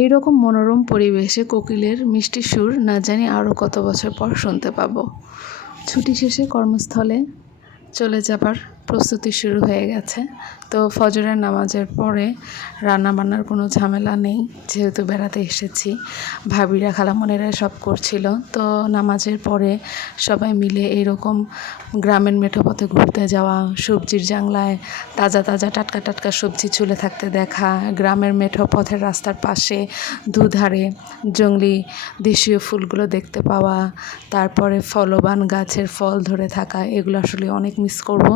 এই রকম মনোরম পরিবেশে কোকিলের মিষ্টি সুর না জানি আরও কত বছর পর শুনতে পাবো। ছুটি শেষে কর্মস্থলে চলে যাবার প্রস্তুতি শুরু হয়ে গেছে। তো ফজরের নামাজের পরে রান্নাবান্নার কোনো ঝামেলা নেই, যেহেতু বেড়াতে এসেছি। ভাবিরা খালামণিরা সব করছিল। তো নামাজের পরে সবাই মিলে এইরকম গ্রামের মেঠো পথে ঘুরতে যাওয়া, সবজির জাংলায় তাজা তাজা টাটকা টাটকা সবজি ঝুলে থাকতে দেখা, গ্রামের মেঠো পথের রাস্তার পাশে দুধারে জংলি দেশীয় ফুলগুলো দেখতে পাওয়া, তারপরে ফলবান গাছের ফল ধরে থাকা, এগুলো আসলে অনেক মিস করব।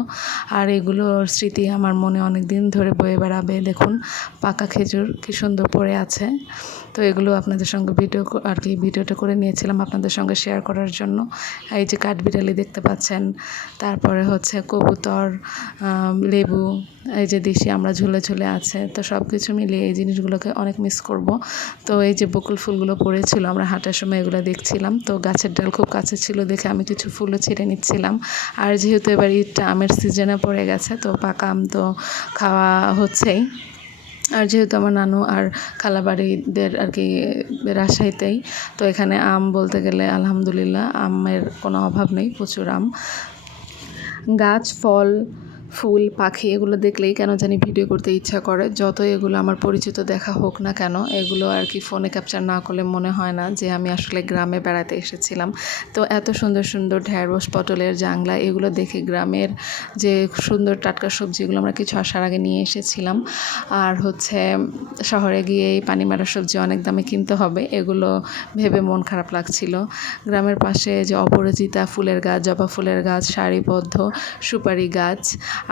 আর এগুলোর স্মৃতি আমার মনে অনেক দিন ধরে বয়ে বেড়াবে। দেখুন পাকা খেজুর কি সুন্দর পড়ে আছে। তো এগুলো আপনাদের সঙ্গে ভিডিওটা করে নিয়েছিলাম আপনাদের সঙ্গে শেয়ার করার জন্য। এই যে কাঠবিড়ালি দেখতে পাচ্ছেন, তারপরে হচ্ছে কবুতর, লেবু, এই যে দেশি আমরা ঝুলে ঝুলে আছে। তো সব কিছু মিলিয়ে এই জিনিসগুলোকে অনেক মিস করব। তো এই যে বকুল ফুলগুলো পড়েছিল, আমরা হাঁটার সময় এগুলো দেখছিলাম। তো গাছের ডাল খুব কাছে ছিল দেখে আমি কিছু ফুলও ছিঁড়ে নিচ্ছিলাম। আর যেহেতু এবার ঈদটা আমের সিজনে পড়ে গেছে, তো পাকা আম তো খাওয়া হচ্ছেই। আর যেহেতু আমার নানু আর খালাবাড়িদের আর কি রাজশাহীতেই, তো এখানে আম বলতে গেলে আলহামদুলিল্লাহ আমের কোনো অভাব নেই, প্রচুর আম। গাছ, ফল, ফুল, পাখি এগুলো দেখলেই কেন জানি ভিডিও করতে ইচ্ছা করে। যত এগুলো আমার পরিচিত দেখা হোক না কেন, এগুলো আর কি ফোনে ক্যাপচার না করলে মনে হয় না যে আমি আসলে গ্রামে বেড়াতে এসেছিলাম। তো এত সুন্দর সুন্দর ঢ্যাঁড়স, পটলের জাংলা, এগুলো দেখে গ্রামের যে সুন্দর টাটকা সবজিগুলো আমরা কিছু আসার আগে নিয়ে এসেছিলাম। আর হচ্ছে শহরে গিয়ে এই পানিমারা সবজি অনেক দামে কিনতে হবে, এগুলো ভেবে মন খারাপ লাগছিল। গ্রামের পাশে যে অপরাজিতা ফুলের গাছ, জবা ফুলের গাছ, সারিবদ্ধ সুপারি গাছ,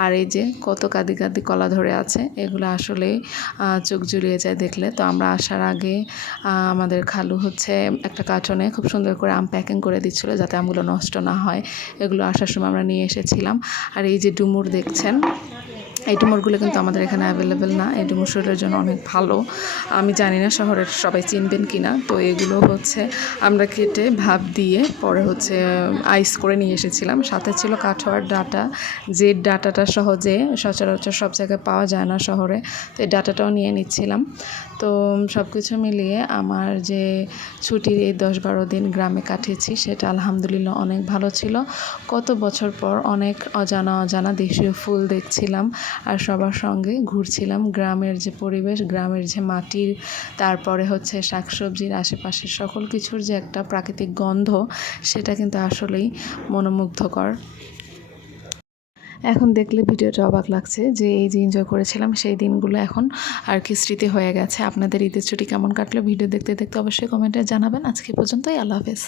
আর এই যে কত কাঁদি কাঁদি কলা ধরে আছে, এগুলো আসলে চোখ জুড়িয়ে যায় দেখলে। তো আমরা আসার আগে আমাদের খালু হচ্ছে একটা কার্টনে খুব সুন্দর করে আম প্যাকিং করে দিচ্ছিলো যাতে আমগুলো নষ্ট না হয়। এগুলো আসার সময় আমরা নিয়ে এসেছিলাম। আর এই যে ডুমুর দেখছেন, এই ডুমুরগুলো কিন্তু আমাদের এখানে অ্যাভেলেবেল না। এই ডুমুর শরীরের জন্য অনেক ভালো। আমি জানি না শহরের সবাই চিনবেন কি না। তো এগুলো হচ্ছে আমরা কেটে ভাপ দিয়ে পরে হচ্ছে আইস করে নিয়ে এসেছিলাম। সাথে ছিল কাঠোয়ার ডাঁটা, যে ডাঁটাটা সহজে সচরাচর সব জায়গায় পাওয়া যায় না শহরে। তো এই ডাঁটাটাও নিয়ে নিচ্ছিলাম। তো সব কিছু মিলিয়ে আমার যে ছুটির এই 10-12 দিন গ্রামে কাটিয়েছি সেটা আলহামদুলিল্লাহ অনেক ভালো ছিল। কত বছর পর অনেক অজানা দেশীয় ফুল দেখছিলাম আর সবার সঙ্গে ঘুরছিলাম। গ্রামের যে পরিবেশ, গ্রামের যে মাটির, তারপরে হচ্ছে শাকসবজির আশেপাশের সকল কিছুর যে একটা প্রাকৃতিক গন্ধ, সেটা কিন্তু আসলেই মনোমুগ্ধকর। এখন দেখলে ভিডিওটা অবাক লাগছে যে এই যে এনজয় করেছিলাম সেই দিনগুলো এখন আর কি স্মৃতি হয়ে গেছে। আপনাদের ঈদের ছুটি কেমন কাটলো ভিডিও দেখতে দেখতে অবশ্যই কমেন্টে জানাবেন। আজকে পর্যন্তই, আল্লাহ হাফেজ।